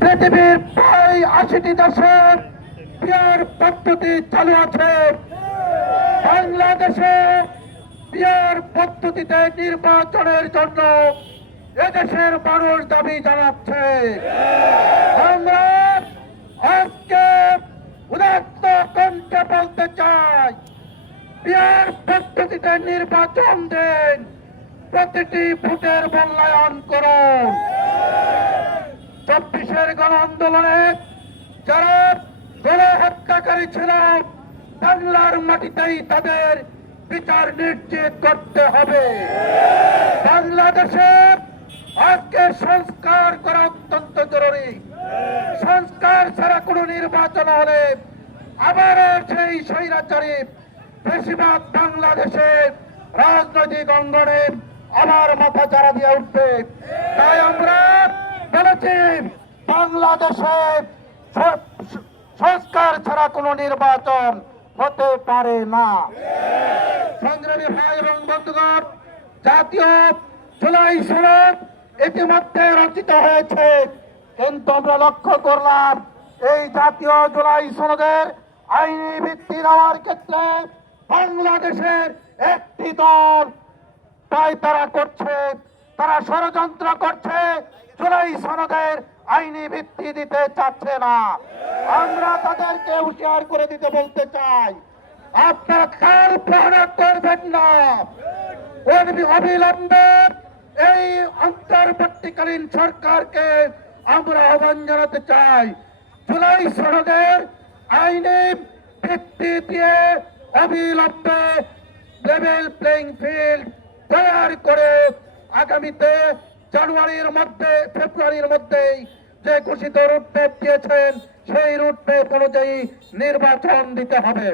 পৃথিবীর প্রায় আশিটি দেশের বিয়ার পদ্ধতি চালু আছে। বাংলাদেশে বিয়ার পদ্ধতিতে নির্বাচনের জন্য এদেশের মানুষ দাবি জানাচ্ছে। আমরা আজকে উদাত্ত কণ্ঠে বলতে চাই, বিয়ার পদ্ধতিতে নির্বাচন দেন, প্রতিটি ভোটের মূল্যায়ন করুন। চব্বিশের গণ আন্দোলনে যারা দলে হত্যাকারী ছিল, বাংলার মাটিতেই তাদের বিচার নিশ্চিত করতে হবে। বাংলাদেশে আজকে সংস্কার করা অত্যন্ত জরুরি। সংস্কার ছাড়া কোনো নির্বাচন হলে আবারও সেই স্বৈরাচারী বেশিরভাগ বাংলাদেশে রাজনৈতিক অঙ্গনে আমার মাথা চারা দিয়ে উঠবে। তাই আমরা বলেছি বাংলাদেশে সংস্কার ছাড়া কোনো নির্বাচন হতে পারে না। সংগ্রামী ভাই এবং বন্ধুগণ, জাতীয় জুলাই সনদ ইতিমধ্যে রচিত হয়েছে। কিন্তু আমরা লক্ষ্য করলাম, এই জাতীয় জুলাই সনদের আইনি ভিত্তি দেওয়ার ক্ষেত্রে বাংলাদেশের একটি দল তাই তারা করছে তারা ষড়যন্ত্র করছে জুলাই সনদের আইনি ভিত্তি দিতে চাচ্ছে না। আমরা তাদেরকে হুঁশিয়ার করে দিতে বলতে চাই। আপনারা প্রহরা করবেন না। অবিলম্বে এই অন্তর্বর্তীকালীন সরকারকে আমরা আহ্বান জানাতে চাই। জুলাই সনদের আইনি ভিত্তি দিয়ে অবিলম্বে লেভেল প্লেইং ফিল্ড তৈরি করে আগামীতে জানুয়ারির মধ্যে, ফেব্রুয়ারির মধ্যেই যে ঘোষিত রুটম্যাপ দিয়েছেন, সেই রুটম্যাপ অনুযায়ী নির্বাচন দিতে হবে।